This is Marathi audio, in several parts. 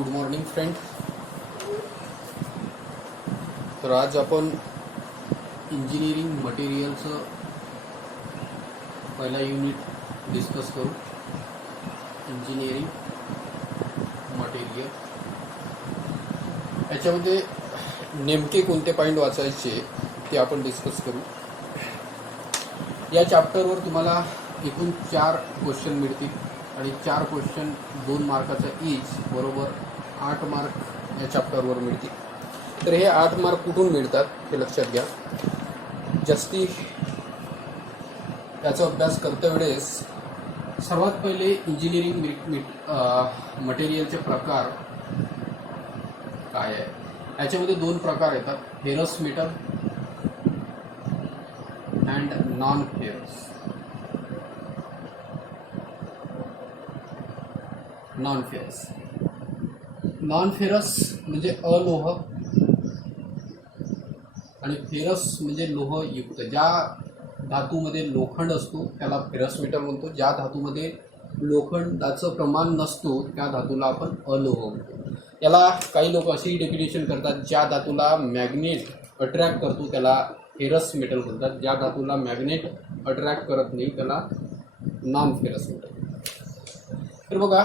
Good morning friend. तर आज आपण इंजिनिअरिंग मटेरियलचं पहिला युनिट डिस्कस करू. इंजिनिअरिंग मटेरियल याच्यामध्ये नेमके कोणते पॉईंट वाचायचे ते आपण डिस्कस करू. या चॅप्टरवर तुम्हाला एकूण 4 क्वेश्चन मिळतील आणि 4 क्वेश्चन 2 मार्काचा ईच, बरोबर 8 मार्क या चॅप्टरवर मिळतील. तर हे 8 मार्क कुठून मिळतात हे लक्षात घ्या. जास्ती याचा अभ्यास करते वेळेस सर्वात पहिले इंजिनिअरिंग मटेरियलचे प्रकार काय आहे. याच्यामध्ये 2 प्रकार येतात, ferrous metal and non ferrous. Non ferrous म्हणजे अलोह आणि फेरस म्हणजे लोहयुक्त. ज्या धातूमध्ये लोखंड असतो त्याला फेरस मेटल म्हणतो. ज्या धातूमध्ये लोखंडाचं प्रमाण नसतो त्या धातूला आपण अलोह म्हणतो. याला काही लोक अशी डेफिनेशन करतात, ज्या धातूला मॅग्नेट अट्रॅक्ट करतो त्याला फेरस मेटल म्हणतात, ज्या धातूला मॅग्नेट अट्रॅक्ट करत नाही त्याला नॉन फेरस मेटल. तर बघा,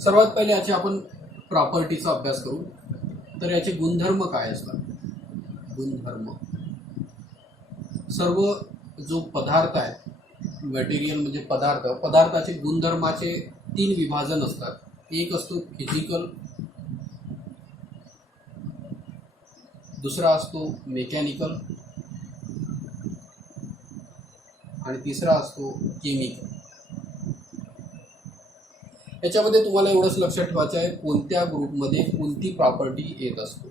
सर्वात पहिले याचे आपण प्रॉपर्टीचा अभ्यास करू. तर याचे गुणधर्म काय असतात. गुणधर्म, सर्व जो पदार्थ आहे, मटेरियल म्हणजे पदार्थाचे गुणधर्माचे 3 विभाजन असतात. एक असतो फिजिकल, दुसरा असतो मेकॅनिकल आणि तिसरा असतो केमिकल. याच्यामध्ये तुम्हाला एवढंच लक्षात ठेवायचं आहे कोणत्या ग्रुपमध्ये कोणती प्रॉपर्टी येत असतो.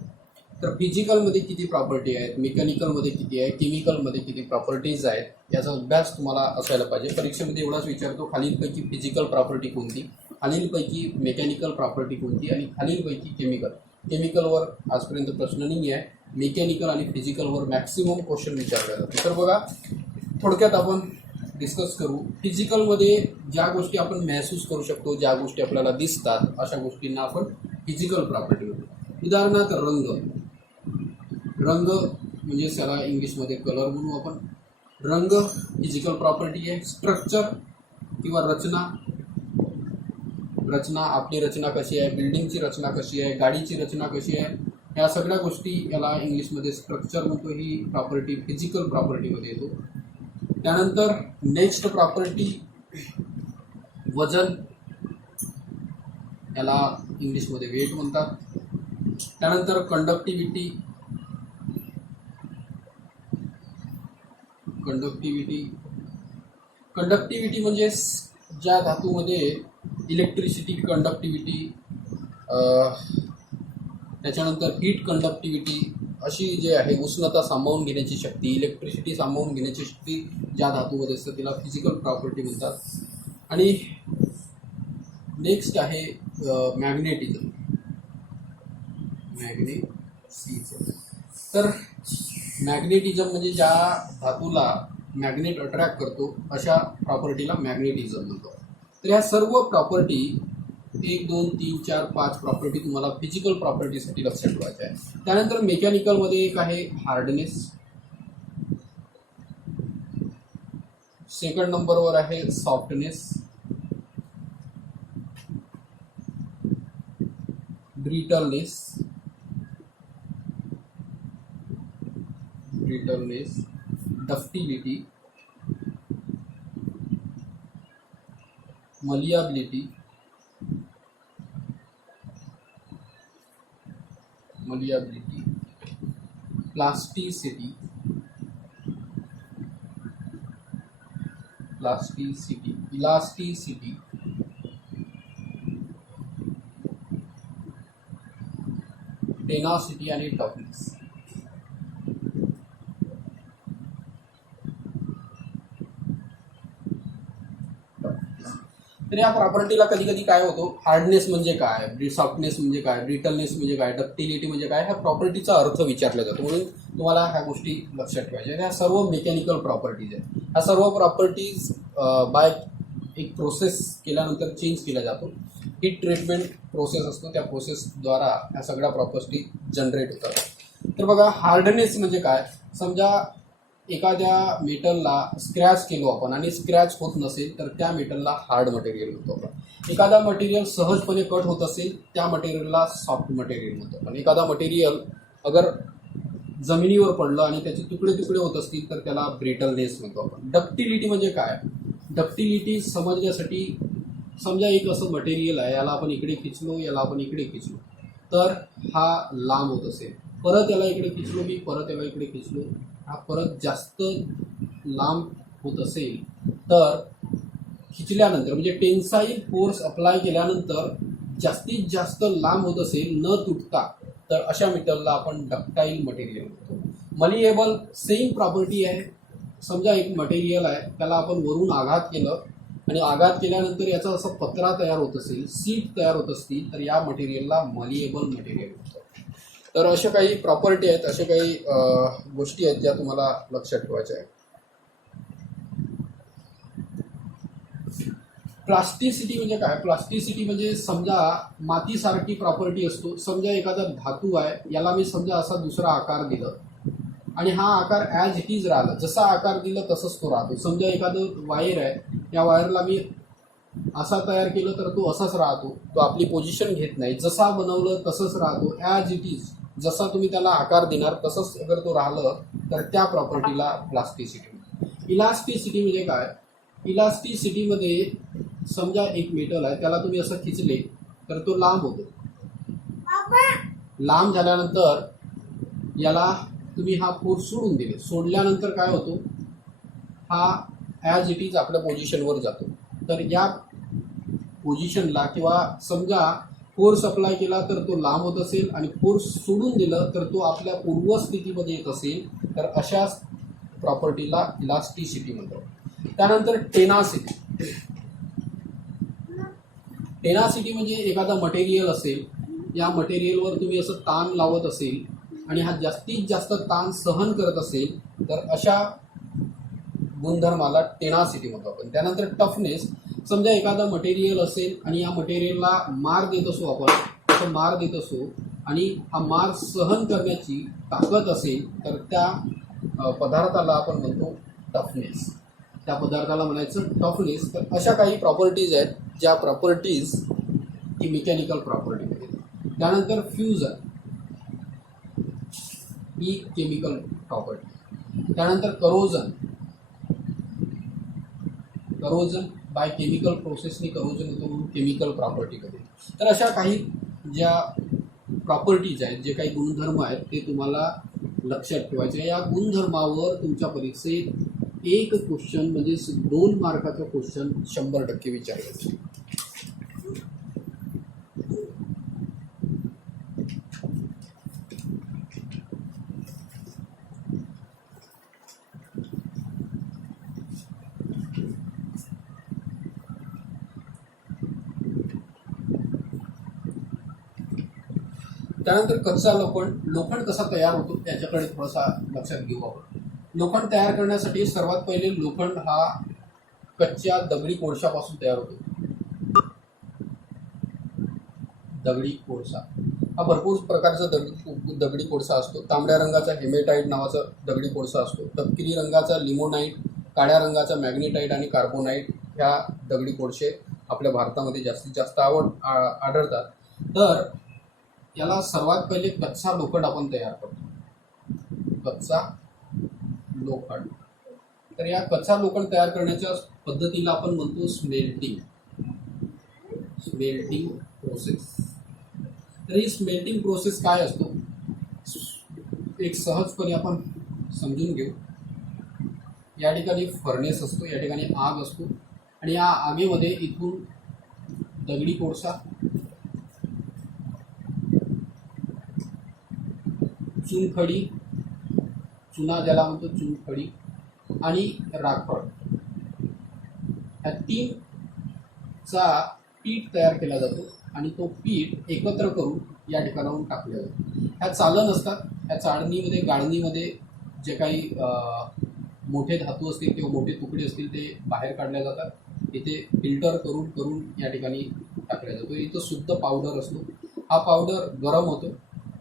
तर फिजिकलमध्ये किती प्रॉपर्टी आहेत, मेकॅनिकलमध्ये किती आहे, केमिकलमध्ये किती प्रॉपर्टीज आहेत, याचा अभ्यास तुम्हाला असायला पाहिजे. परीक्षेमध्ये एवढाच विचारतो, खालीलपैकी फिजिकल प्रॉपर्टी कोणती, खालीलपैकी मेकॅनिकल प्रॉपर्टी कोणती आणि खालीलपैकी केमिकल. केमिकलवर आजपर्यंत प्रश्न नाही आहे, मेकॅनिकल आणि फिजिकलवर मॅक्सिमम क्वेश्चन विचारले जातात. तर बघा, थोडक्यात आपण डिस्कस करू. फिजिकलमध्ये ज्या गोष्टी आपण महसूस करू शकतो, ज्या गोष्टी आपल्याला दिसतात, अशा गोष्टींना आपण फिजिकल प्रॉपर्टी म्हणतो. उदाहरणार्थ रंग म्हणजे त्याला इंग्लिशमध्ये कलर म्हणू आपण. रंग फिजिकल प्रॉपर्टी आहे. स्ट्रक्चर किंवा रचना, आपली रचना कशी आहे, बिल्डिंगची रचना कशी आहे, गाडीची रचना कशी आहे, या सगळ्या गोष्टी याला इंग्लिशमध्ये स्ट्रक्चर म्हणतो. ही प्रॉपर्टी फिजिकल प्रॉपर्टीमध्ये येतो. त्यानंतर नेक्स्ट प्रॉपर्टी वजन, याला इंग्लिशमध्ये वेट म्हणतात. त्यानंतर कंडक्टिव्हिटी म्हणजे ज्या धातूमध्ये इलेक्ट्रिसिटी कंडक्टिव्हिटी, त्याच्यानंतर हीट कंडक्टिव्हिटी, अशी जे आहे उष्णता सामावून घेण्याची शक्ती, इलेक्ट्रिसिटी सामावून घेण्याची शक्ती ज्या धातूमध्ये असतं तिला फिजिकल प्रॉपर्टी म्हणतात. आणि नेक्स्ट आहे मॅग्नेटिझम. तर मॅग्नेटिझम म्हणजे ज्या धातूला मॅग्नेट अट्रॅक्ट करतो अशा प्रॉपर्टीला मॅग्नेटिझम म्हणतो. तर ह्या सर्व प्रॉपर्टी 1, 2, 3, 4, 5 प्रॉपर्टी तुम्हाला फिजिकल प्रॉपर्टीसाठी लक्षात ठेवायच्या आहे. त्यानंतर मेकॅनिकलमध्ये एक आहे हार्डनेस, सेकंड नंबरवर आहे softness, brittleness, ductility, malleability, plasticity, elasticity, tenacity आणि टफनेस. तर या प्रॉपर्टीला कधी कधी काय होतो, हार्डनेस म्हणजे काय, सॉफ्टनेस म्हणजे काय, ब्रिटलनेस म्हणजे काय, डक्टिलिटी म्हणजे काय, ह्या प्रॉपर्टीचा अर्थ विचारला जातो. म्हणून तुम्हाला ह्या गोष्टी लक्षात ठेवायच्या. ह्या सर्व मेकॅनिकल प्रॉपर्टीज आहेत. ह्या सर्व प्रॉपर्टीज बाय एक प्रोसेस केल्यानंतर चेंज केला जातो. हीट ट्रीटमेंट प्रोसेस असतो, त्या प्रोसेसद्वारा ह्या सगळ्या प्रॉपर्टी जनरेट होतात. तर बघा, हार्डनेस म्हणजे काय. समजा एखाद्या मेटलला स्क्रॅच केलो आपण आणि स्क्रॅच होत नसेल तर त्या मेटलला हार्ड मटेरियल म्हणतो आपण. एखादा मटेरियल सहजपणे कट होत असेल त्या मटेरियलला सॉफ्ट मटेरियल म्हणतो आपण. एखादा मटेरियल अगर जमिनीवर पडलं आणि त्याचे तुकडे तुकडे होत असतील तर त्याला ब्रिटलनेस म्हणतो आपण. डक्टिलिटी म्हणजे काय. डक्टिलिटी समजण्यासाठी समजा एक असं मटेरियल आहे, याला आपण इकडे खिचलो, याला आपण इकडे खिचलो तर हा लांब होत असेल. परत याला इकडे खिचलो मी, परत याला इकडे खिचलो, हा परत जास्त लांब होत असेल तर खिचल्यानंतर म्हणजे टेन्साईल फोर्स अप्लाय केल्यानंतर जास्तीत जास्त लांब होत असेल न तुटता तर अशा मेटलला आपण डक्टाईल मटेरियल म्हणतो. मलिएबल सेम प्रॉपर्टी आहे. समजा एक मटेरियल आहे, त्याला आपण वरून आघात केलं आणि आघात केल्यानंतर याचा असं पत्रा तयार होत असेल, सीट तयार होत असतील तर या मटेरियलला मलिएबल मटेरियल म्हणतो. तर अशा काही प्रॉपर्टी आहेत, अशा काही गोष्टी आहेत ज्या तुम्हाला लक्षात ठेवायच्या आहेत. प्लास्टिसिटी म्हणजे काय. प्लास्टिसिटी म्हणजे समजा मातीसारखी प्रॉपर्टी असतो. समजा एखादा धातू आहे, याला मी समजा असा दुसरा आकार दिलं आणि हा आकार ॲज इट इज राहिला, जसा आकार दिला तसंच तो राहतो. समजा एखादं वायर आहे, या वायरला मी असा तयार केलं तर तो असाच राहतो, तो आपली पोझिशन घेत नाही, जसा बनवलं तसंच राहतो, ॲज इट इज. जसा तुम्ही त्याला आकार देणार तसंच अगर तो राहिलं तर त्या प्रॉपर्टीला प्लास्टिसिटी. इलास्टिसिटी म्हणजे काय. इलास्टिसिटीमध्ये समजा एक मेटल आहे, त्याला तुम्ही असं खिचले तर तो लांब होतो. लांब झाल्यानंतर याला तुम्ही हा फोर्स सोडून दिले, सोडल्यानंतर काय होतो, हा ॲज इट इज आपल्या पोझिशनवर जातो. तर या पोझिशनला किंवा समजा फोर्स अप्लाय केला तर तो लांब होत असेल आणि फोर्स सोडून दिलं तर तो आपल्या पूर्वस्थितीमध्ये येत असेल तर अशा प्रॉपर्टीला इलास्टिसिटी म्हणतो. त्यानंतर टेनासिटी. टेनासिटी म्हणजे एखादा मटेरियल असेल, या मटेरियलवर तुम्ही असं ताण लावत असेल आणि हा जास्तीत जास्त ताण सहन करत असेल तर अशा गुणधर्माला टेनासिटी म्हणतो आपण. त्यानंतर टफनेस. समजा एखादा मटेरियल असेल आणि या मटेरियलला मार देत असो आपण, असं मार देत असो आणि हा मार सहन करण्याची ताकद असेल तर त्या पदार्थाला आपण म्हणतो टफनेस. त्या पदार्थाला म्हणायचं टफनेस. तर अशा काही प्रॉपर्टीज आहेत ज्या प्रॉपर्टीज की मेकॅनिकल प्रॉपर्टीमध्ये. त्यानंतर फ्युजन ही केमिकल प्रॉपर्टी. त्यानंतर करोजन. करोजन बाय केमिकल प्रोसेसनी करोजन होतो म्हणून केमिकल प्रॉपर्टीमध्ये. तर अशा काही ज्या प्रॉपर्टीज आहेत, जे काही गुणधर्म आहेत ते तुम्हाला लक्षात ठेवायचे. या गुणधर्मावर तुमच्या परीक्षेत एक क्वेश्चन म्हणजे 2 मार्काचा क्वेश्चन 100% विचारायचे. त्यानंतर कच्चा लोखंड. लोखंड कसा तयार होतो त्याच्याकडे थोडासा लक्षात घेऊ आपण. लोखंड तयार करण्यासाठी सर्वात पहिले लोखंड हा कच्च्या दगडी कोळशापासून तयार होतो. दगडी कोळसा हा भरपूर प्रकारचा दगडी कोळसा असतो. तांबड्या रंगाचा हेमेटाइट नावाचा दगडी कोळसा असतो. तपकिरी रंगाचा लिमोनाईट, काळ्या रंगाचा मॅग्नेटाईट आणि कार्बोनाईट ह्या दगडी कोळसे आपल्या भारतामध्ये जास्तीत जास्त आढळतात. तर याला सर्वात पहिले कच्चा लोखंड आपण तयार करतो. कच्चा लोखंड. तर या कच्चा लोखंड तयार करण्याच्या पद्धतीला आपण म्हणतो स्मेल्टिंग. Smelting process. तर ही स्मेल्टिंग प्रोसेस काय असतो एक सहजपणे आपण समजून घेऊ. या ठिकाणी फर्नेस असतो, या ठिकाणी आग असतो आणि या आगीमध्ये इथून दगडी कोळसा, चुनखडी, चुना ज्याला म्हणतो चुनखडी आणि राखड, ह्या 3चा पीठ तयार केला जातो आणि तो पीठ एकत्र करून या ठिकाणाहून टाकले जातो. ह्या चालन असतात. ह्या चाळणीमध्ये गाळणीमध्ये जे काही मोठे धातू असतील किंवा मोठे तुकडे असतील ते बाहेर काढले जातात इथे फिल्टर करून करून या ठिकाणी टाकला जातो. इथं शुद्ध पावडर असतो. हा पावडर गरम होतो.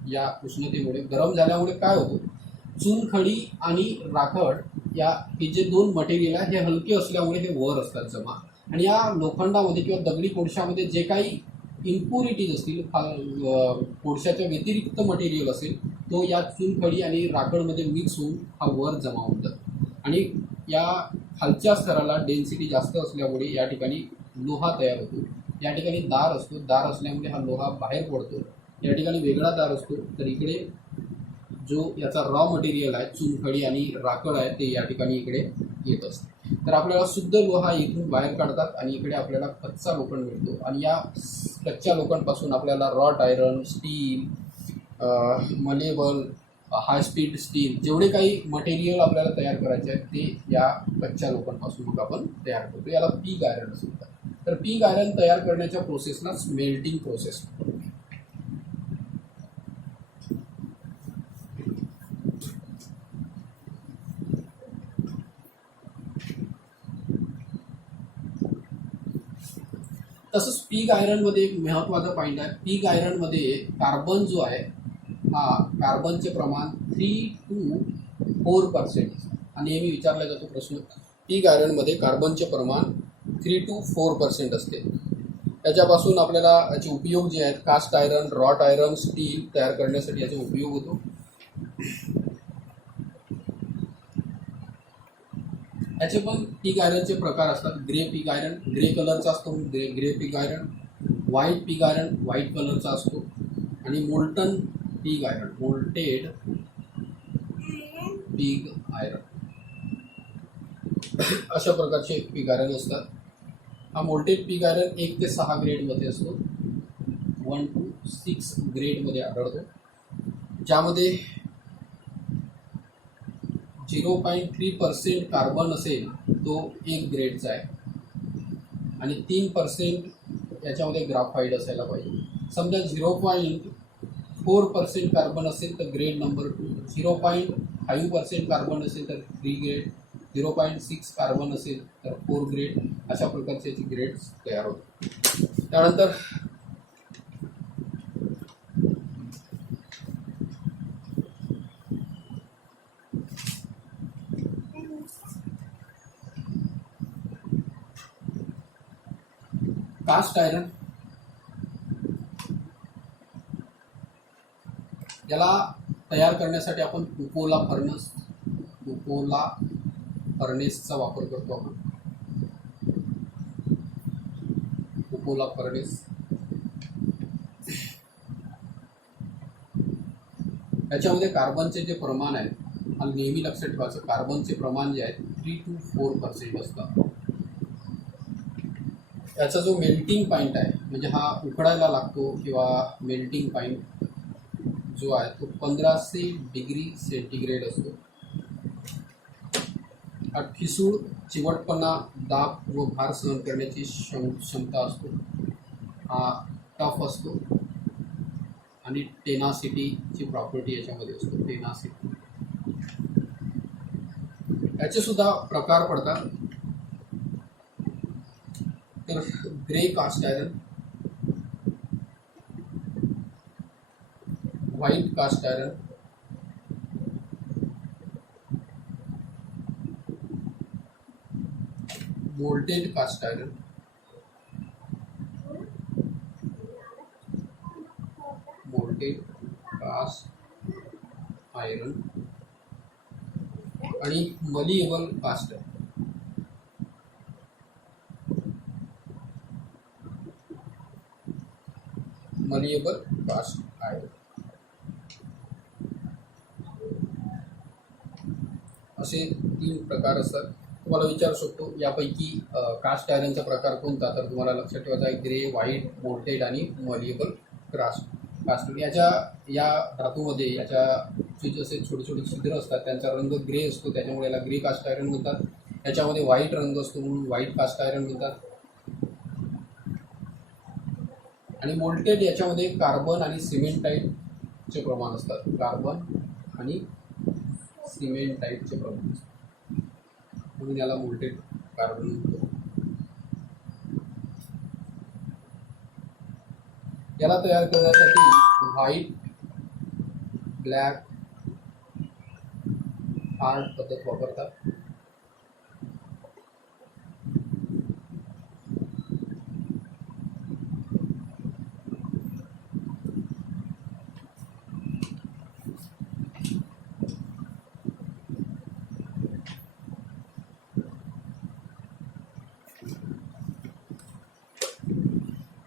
या उष्णतेमुळे गरम झाल्यामुळे काय होतं, चुनखडी आणि राखड या हे जे दोन मटेरियल आहे हे हलके असल्यामुळे हे वर असतात जमा, आणि या लोखंडामध्ये किंवा दगडी कोळशामध्ये जे काही इम्प्युरिटीज असतील, कोळशाच्या व्यतिरिक्त मटेरियल असेल, तो या चुनखडी आणि राखडमध्ये मिक्स होऊन हा वर जमा होऊन जातो. आणि या खालच्या स्तराला डेन्सिटी जास्त असल्यामुळे या ठिकाणी लोहा तयार होतो. या ठिकाणी दार असतो. दार असल्यामुळे हा लोहा बाहेर पडतो. या ठिकाणी वेगळा दार असतो. तर इकडे जो याचा रॉ मटेरियल आहे, चुनखडी आणि राखड आहे, ते या ठिकाणी इकडे येत असते. तर आपल्याला शुद्ध लोहा इथून बाहेर काढतात आणि इकडे आपल्याला कच्चा लोखंड मिळतो. आणि या कच्च्या लोखंडापासून आपल्याला wrought iron, steel, malleable, high speed steel, जेवढे काही मटेरियल आपल्याला तयार करायचे आहेत ते या कच्च्या लोखंडापासून मग आपण तयार करतो. याला पिग आयरन असं म्हणतात. तर पिग आयरन तयार करण्याच्या प्रोसेसला स्मेल्टिंग प्रोसेस. तसंच पिग आयरनमध्ये एक महत्त्वाचा पॉईंट आहे. पिग आयरनमध्ये कार्बन जो आहे, हा कार्बनचे प्रमाण 3 to 4%. आणि नेहमी विचारला जातो प्रश्न, पिग आयरनमध्ये कार्बनचे प्रमाण 3 to 4% असते. त्याच्यापासून आपल्याला याचे उपयोग जे आहेत, cast iron, wrought iron, steel तयार करण्यासाठी याचा उपयोग होतो. याचे पण पिग आयरनचे प्रकार असतात. ग्रे पिग आयरन, ग्रे कलरचा असतो grey pig iron. White pig iron, white कलरचा असतो. आणि molten pig iron, molted pig iron, अशा प्रकारचे पिग आयरन असतात. हा मोल्टेड पिग आयरन 1 ते 6 ग्रेडमध्ये असतो. 1 to 6 ग्रेडमध्ये आढळतो, ज्यामध्ये 0.3% कार्बन असेल तो 1 ग्रेडचा आहे, आणि 3% याच्यामध्ये ग्राफाईट असायला पाहिजे. समजा 0.4% कार्बन असेल तर ग्रेड नंबर 2, 0.5% कार्बन असेल तर 3 ग्रेड, 0.6 कार्बन असेल तर 4 ग्रेड, अशा प्रकारचे याचे ग्रेड्स तयार होतात. त्यानंतर कास्ट आयरन, याला तयार करण्यासाठी आपण कुपोला फर्नेसचा वापर करतो. आपण कुपोला फर्नेस, याच्यामध्ये कार्बनचे जे प्रमाण आहे, आणि नेहमी लक्षात ठेवायचं, कार्बनचे प्रमाण जे आहे 3 to 4% असतं. याचा जो मेल्टिंग पॉईंट आहे, म्हणजे हा उकडायला लागतो किंवा मेल्टिंग पॉईंट जो आहे तो 1500 डिग्री सेंटीग्रेड असतो. हा ठिसूळ, चिवटपणा, दाब व भार सहन करण्याची क्षमता असतो. हा टफ असतो, आणि टेनासिटीची प्रॉपर्टी याच्यामध्ये असतो, टेनासिटी. याचे सुद्धा प्रकार पडतात. तर grey cast iron, white cast iron, mottled cast iron, mottled cast iron, आणि malleable cast iron. Malleable cast iron असे 3 प्रकार असतात. तुम्हाला विचारू शकतो यापैकी कास्ट आयरनचा प्रकार कोणता, तर तुम्हाला लक्षात ठेवायचा आहे ग्रे, व्हाईट, मोल्टेड आणि मलिएबल कास्ट. या धातूमध्ये याच्या जसे छोटे छोटे छिद्र असतात त्यांचा रंग ग्रे असतो, त्याच्यामुळे याला ग्रे कास्ट आयरन म्हणतात. याच्यामध्ये व्हाईट रंग असतो म्हणून व्हाईट कास्ट आयरन म्हणतात. आणि मोल्टेड याच्यामध्ये कार्बन आणि सिमेंटाईटचे प्रमाण असतात. कार्बन आणि सिमेंटाईटचे प्रमाण असतात, म्हणून याला मोल्टेड कार्बन म्हणतो. याला तयार करण्यासाठी व्हाईट, ब्लॅक, हार्ड पद्धत वापरतात.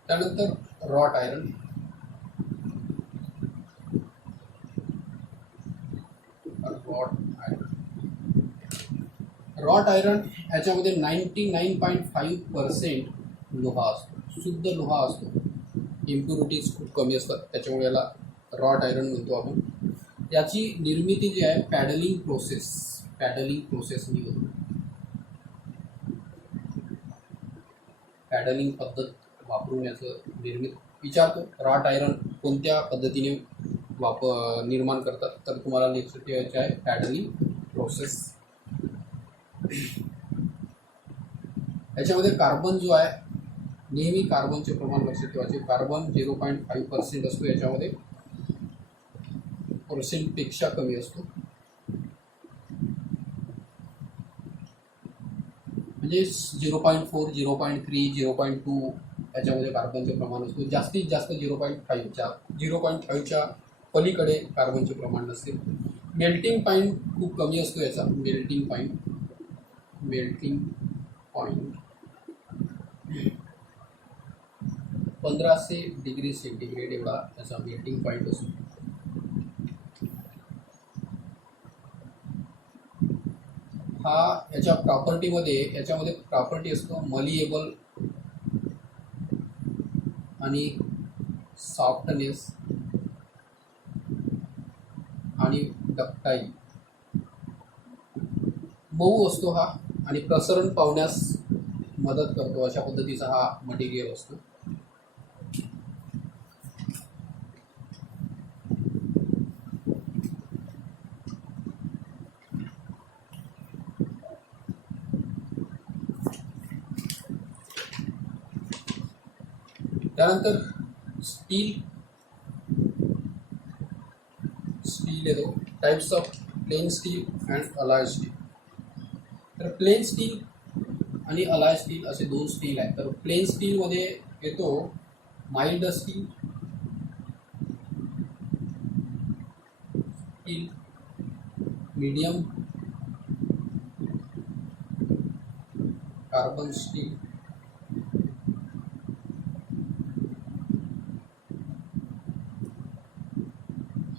त्यानंतर रॉट आयरन. रॉट आयरन ह्याच्यामध्ये 99.5% लोहा असतो, शुद्ध लोहा असतो. इम्प्युरिटीज खूप कमी असतात, त्याच्यामुळे याला रॉट आयरन म्हणतो आपण. याची निर्मिती जी आहे पॅडलिंग प्रोसेसनी होते. पॅडलिंग पद्धत वापरून याचं विचारतो रॉट आयरन कोणत्या पद्धतीने निर्माण करतात, तर तुम्हाला लक्षात ठेवायचे आहे पॅडलिंग प्रोसेस. याच्यामध्ये कार्बन जो आहे, नेहमी कार्बनचे प्रमाण लक्षात ठेवायचे. कार्बन 0.5% असतो, याच्यामध्ये पर्सेंटपेक्षा कमी असतो. म्हणजे 0.4, 0.3, 0.2 याच्यामध्ये कार्बनचे प्रमाण असतो. जास्तीत जास्त 0.5च्या पलीकडे कार्बनचे प्रमाण नसते. मेल्टिंग पॉईंट खूप कमी असतो याचा. मेल्टिंग पॉईंट 1500 डिग्री सेंटीग्रेड एवढा याचा मेल्टिंग पॉईंट असतो. हा याच्यामध्ये प्रॉपर्टी असतो मलिएबल आणि सॉफ्टनेस आणि डक्टाईल. मऊ असतो हा आणि प्रसरण पावण्यास मदत करतो, अशा पद्धतीचा हा मटेरियल असतो. त्यानंतर स्टील येतो. Types of plain steel and alloy steel. तर प्लेन स्टील आणि अलाय स्टील असे दोन स्टील आहेत. तर प्लेन स्टीलमध्ये येतो mild steel, medium carbon steel,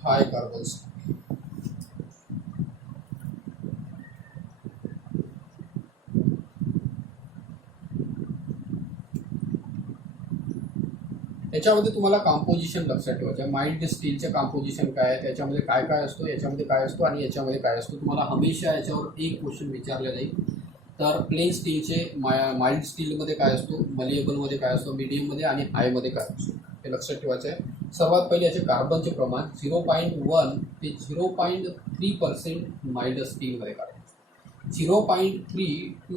high carbon steel. याच्यामध्ये तुम्हाला कॉम्पोजिशन लक्षात ठेवायचं. माइल्ड स्टीलचे कॉम्पोजिशन काय आहे, त्याच्यामध्ये काय काय असतो, याच्यामध्ये काय असतो आणि याच्यामध्ये काय असतो. तुम्हाला हमेशा याच्यावर एक क्वेश्चन विचारले जाईल. तर प्लेन स्टीलचे माइल्ड स्टीलमध्ये काय असतो, मलिएबलमध्ये काय असतो, मीडियममध्ये आणि हायमध्ये काय असतो, हे लक्षात ठेवायचं आहे. सर्वात पहिले याचे कार्बनचे प्रमाण 0.1 ते 0.3% माइल्ड स्टीलमध्ये काढायचं. 0.3 टू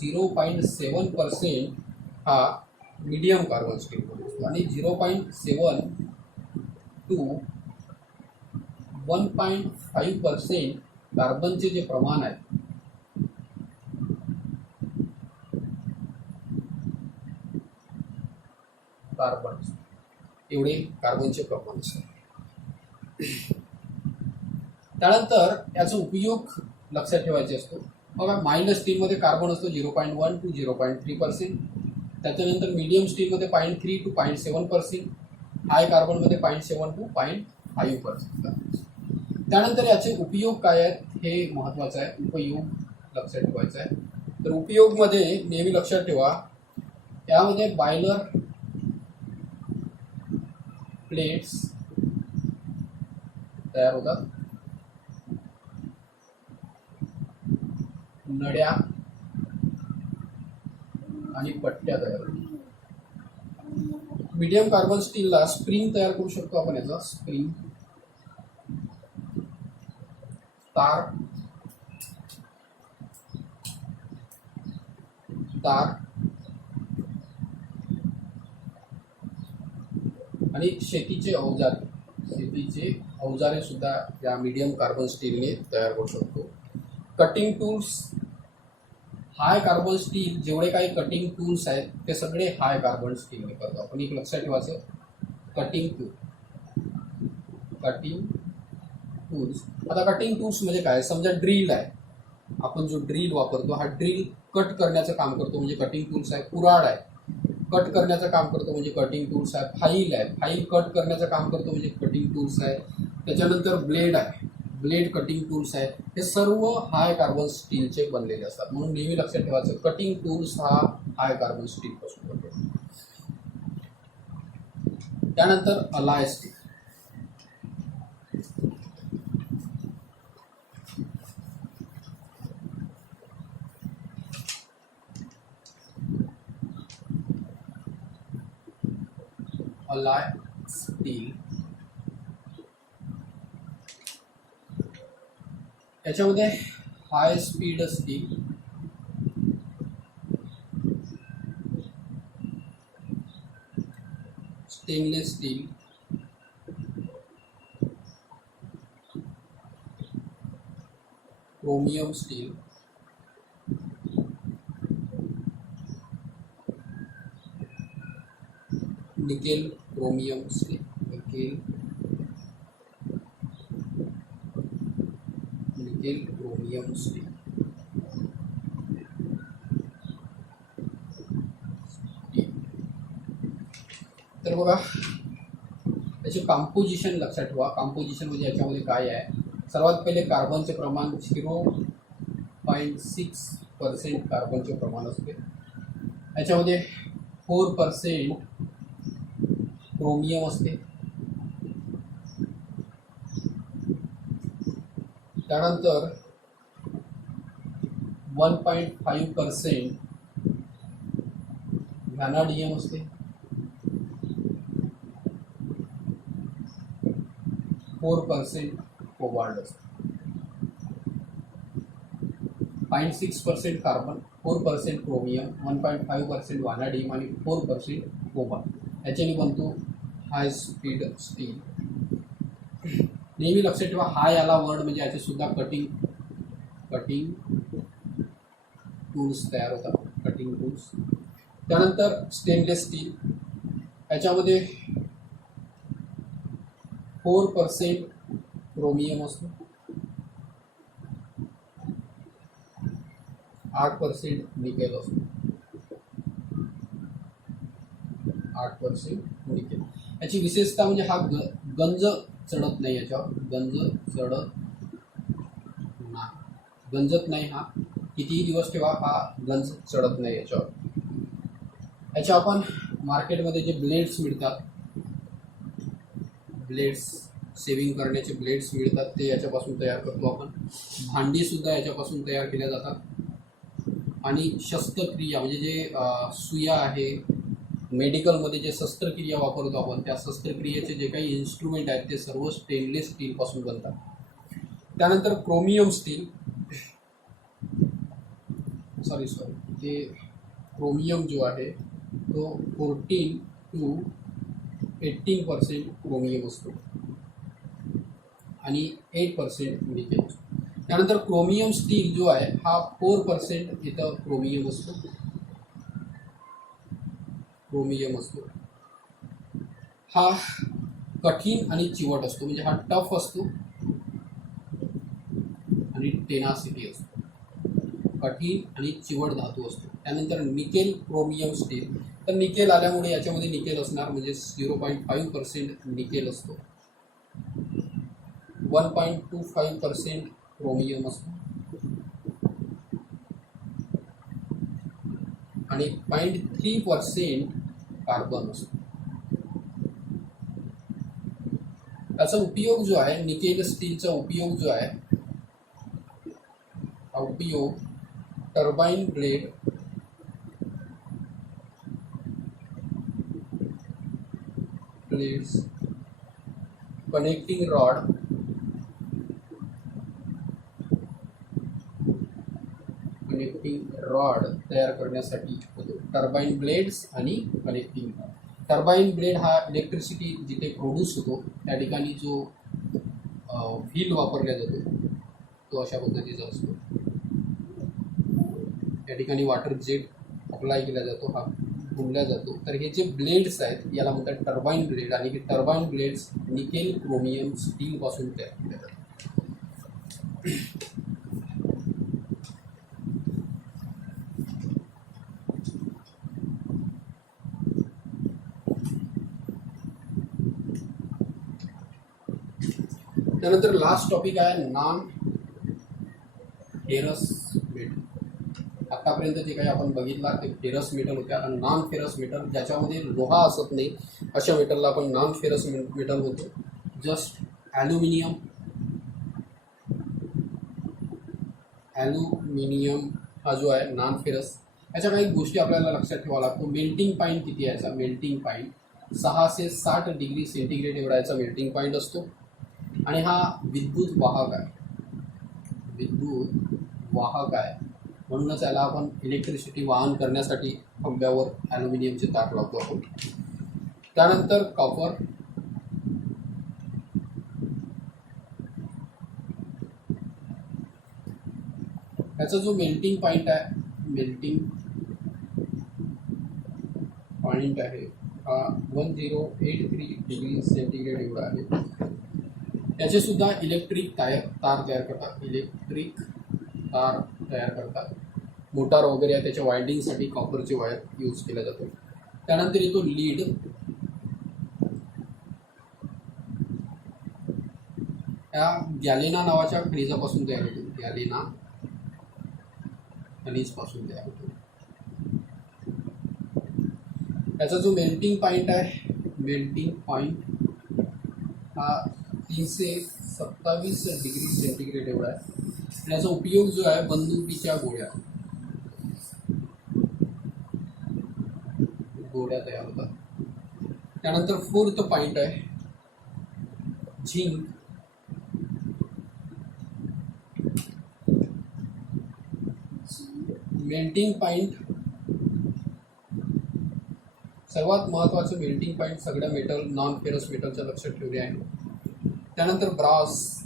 0.7% हा मीडियम कार्बन स्टीलमध्ये असतो आणि 0.7 टू 1.5% कार्बनचे जे प्रमाण आहे कार्बन, एवढे कार्बनचे प्रमाण असतात. त्यानंतर याचा उपयोग लक्षात ठेवायचे असतो. बघा, माइल्ड स्टीलमध्ये कार्बन असतो 0.1 टू 0.3%. त्याच्यानंतर मीडियम स्टीलमध्ये 0.3 टू 0.7%, हाय कार्बनमध्ये 0.7 टू 0.5%. त्यानंतर याचे उपयोग काय आहेत हे महत्त्वाचं आहे. उपयोग लक्षात ठेवायचा आहे. तर उपयोगमध्ये नेहमी लक्षात ठेवा, यामध्ये बायलर प्लेट्स तयार होतात, नड्या आणि पट्ट्या तयार होतात. मीडियम कार्बन स्टीलला स्प्रिंग तयार करू शकतो आपण. याचा स्प्रिंग, तार आणि शेतीचे अवजारे सुद्धा या मीडियम कार्बन स्टीलने तयार करू शकतो. कटिंग टूल्स, हाय कार्बन स्टील, जेवढे काही कटिंग टूल्स आहेत ते सगळे हाय कार्बन स्टीलने करतो आपण. एक लक्षात ठेवायचं, कटिंग टूल्स. आता कटिंग टूल्स म्हणजे काय, समजा ड्रिल आहे, आपण जो ड्रिल वापरतो हा ड्रिल कट करण्याचं काम करतो म्हणजे कटिंग टूल्स आहे. कुऱ्हाड आहे, कट करण्याचं काम करतो म्हणजे कटिंग टूल्स आहे. फाईल आहे, फाईल कट करण्याचं काम करतो म्हणजे कटिंग टूल्स आहे. त्याच्यानंतर ब्लेड आहे, ब्लेड कटिंग टूल्स आहे. हे सर्व हाय कार्बन स्टीलचे बनलेले असतात. म्हणून नेहमी लक्षात ठेवायचं, कटिंग टूल्स हा हाय कार्बन स्टील पासून बनतो. त्यानंतर अलाय स्टील. अलाय स्टील, याच्यामध्ये हाय speed steel, stainless steel, chromium steel, nickel chromium steel, nickel chromium steel. तर बघा, त्याचे कॉम्पोजिशन लक्षात ठेवा. कॉम्पोजिशन म्हणजे याच्यामध्ये काय आहे, सर्वात पहिले कार्बनचे प्रमाण 0.6% कार्बनचे प्रमाण असते. याच्यामध्ये 4% क्रोमियम असते. त्यानंतर 1.5% व्हॅनाडियम असते. 4% कोबाल्ट असते. 0.6% कार्बन, 4% क्रोमियम, 1.5% व्हॅनाडियम आणि 4% कोबाल्ट. याच्याने बनतो हाय स्पीड स्टील. नेहमी लक्षात ठेवा, हाय आला वर्ड म्हणजे याचे सुद्धा कटिंग टूल्स तयार होतात, कटिंग टूल्स. त्यानंतर स्टेनलेस स्टील, याच्यामध्ये 4% क्रोमियम असतो, 8% निकेल असतो, 8% निकेल. याची विशेषता म्हणजे हा गंज चढत नाही, याच्यावर गंजत नाही. हा कितीही दिवस ठेवा, हा गंज चढत नाही याच्यावर. याच्या आपण मार्केटमध्ये जे ब्लेड्स मिळतात, ब्लेड्स सेविंग करण्याचे ब्लेड्स मिळतात, ते याच्यापासून तयार करतो आपण. भांडी सुद्धा याच्यापासून तयार केल्या जातात. आणि शस्त्रक्रिया म्हणजे जे सुया आहे, मेडिकलमध्ये जे शस्त्रक्रिया वापरतो आपण, त्या शस्त्रक्रियेचे जे काही इन्स्ट्रुमेंट आहेत ते सर्व स्टेनलेस स्टीलपासून बनतात. त्यानंतर क्रोमियम स्टील, सॉरी ते क्रोमियम जो आहे तो 14 to 18% क्रोमियम असतो आणि 8% निकेल असतो. त्यानंतर क्रोमियम स्टील जो आहे हा 4% इथं क्रोमियम असतो. हा कठीण आणि चिवट असतो, म्हणजे हा टफ असतो आणि टेनासिटी असतो. कठीण आणि चिवट धातू असतो. त्यानंतर निकेल क्रोमियम स्टील, तर निकेल आल्यामुळे याच्यामध्ये निकेल असणार म्हणजे 0.5% निकेल असतो, 1.25% क्रोमियम असतो आणि 0.3% कार्बन असतो. त्याचा उपयोग जो आहे, निकेल स्टीलचा उपयोग जो आहे, हा उपयोग टर्बाइन ब्लेड्स, कनेक्टिंग रॉड तयार करण्यासाठी होतो. टर्बाइन ब्लेड्स आणि कनेक्टिंग रॉड. टर्बाईन ब्लेड हा इलेक्ट्रिसिटी जिथे प्रोड्यूस होतो त्या ठिकाणी जो व्हील वापरला जातो तो अशा पद्धतीचा असतो. या ठिकाणी वॉटर जेट अप्लाय केला जातो, हा घुमला जातो. तर हे जे ब्लेड्स आहेत याला म्हणतात टर्बाईन ब्लेड, आणि हे टर्बाईन ब्लेड्स निकेल क्रोमियम स्टीलपासून तयार केले जातात. त्यानंतर लास्ट टॉपिक आहे नॉन फेरस मेटल. आतापर्यंत जे काही आपण बघितलं ते फेरस मेटल होत्या. आणि नॉन फेरस मेटल ज्याच्यामध्ये लोहा असत नाही अशा मेटलला आपण नॉन फेरस मेटल म्हणतो. जस्ट ॲल्युमिनियम हा जो आहे नॉन फेरस. याच्या काही गोष्टी आपल्याला लक्षात ठेवावं लागतो. मेल्टिंग पॉईंट किती आहे याचा? मेल्टिंग पॉईंट 6 ते 60 डिग्री सेंटीग्रेड एवढा याचा मेल्टिंग पॉईंट असतो. आणि हा विद्युत वाहक आहे, म्हणूनच याला आपण इलेक्ट्रिसिटी वाहन करण्यासाठी खांब्यावर ॲल्युमिनियमचे तार लावतो आपण. त्यानंतर कॉपर, याचा जो मेल्टिंग पॉईंट आहे हा 1083 डिग्री सेंटीग्रेड एवढा आहे. याचे सुद्धा इलेक्ट्रिक तार तयार करतात. मोटार वगैरे आहे त्याच्या वायंडिंगसाठी कॉपरचे वायर यूज केला जातो. त्यानंतर येतो लीड. या गॅलेना नावाच्या खनिजापासून तयार होतो. गॅलेना खनिजपासून तयार होतो. याचा जो मेल्टिंग पॉईंट हा 327 डिग्री सेंटीग्रेड एवढा आहे. आणि याचा उपयोग जो आहे बंदुकीच्या गोळ्या तयार होतात. त्यानंतर 4th पॉईंट आहे झिंक. मेल्टिंग पॉईंट सर्वात महत्त्वाचं मेल्टिंग पॉईंट सगळ्या मेटल नॉन फेरस मेटलच्या लक्षात ठेवले आहे. त्यानंतर ब्रास.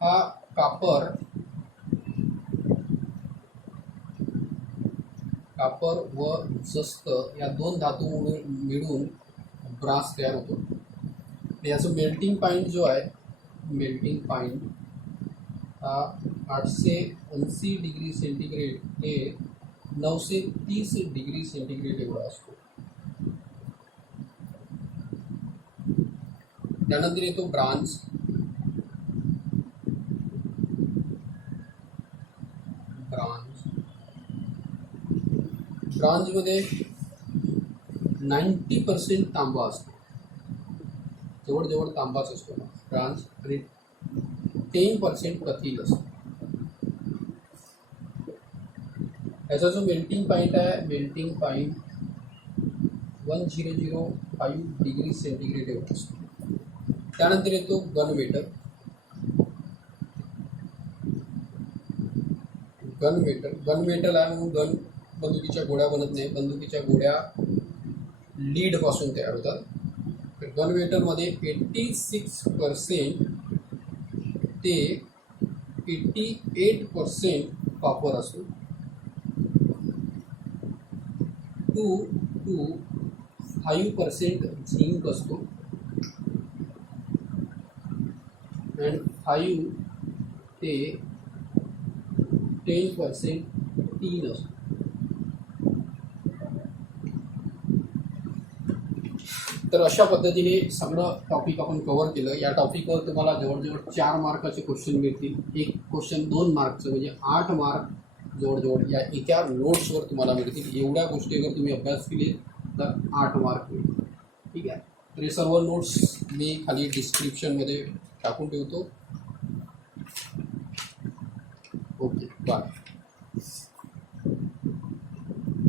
हा कापर व जस्त या दोन धातू मिळून ब्रास तयार होतो. याचं मेल्टिंग पॉईंट जो आहे हा 880 डिग्री सेंटीग्रेड ते 930 डिग्री सेंटीग्रेड एवढा असतो. त्यानंतर येतो ब्रांच. ब्रांचमध्ये 90% तांबा असतो, जवळजवळ तांबाच असतो ब्रांच. आणि 10% प्रथिल असतो. याचा जो मेल्टिंग पॉईंट आहे 1005 डिग्री सेंटीग्रेड एवढा असतो. त्यानंतर येतो गन मेटल. आहे म्हणून बंदुकीच्या गोळ्या बनत नाही. बंदुकीच्या गोळ्या लीड पासून तयार होतात. तर गन मेटलमध्ये 86% ते 88% कॉपर असतो. 2 to 5% झिंक असतो. आणि 5 ते 10% टीन असतो. तर अशा पद्धतीने सगळं टॉपिक आपण कव्हर केलं. या टॉपिकवर तुम्हाला जवळजवळ 4 मार्काचे क्वेश्चन मिळतील. एक क्वेश्चन 2 मार्कचं म्हणजे 8 मार्क जवळजवळ या एका नोट्सवर तुम्हाला मिळतील. एवढ्या गोष्टीवर तुम्ही अभ्यास केले तर 8 मार्क मिळतील. ठीक आहे. तर हे सर्व नोट्स मी खाली डिस्क्रिप्शनमध्ये टाकून ठेवतो. Okay, bye.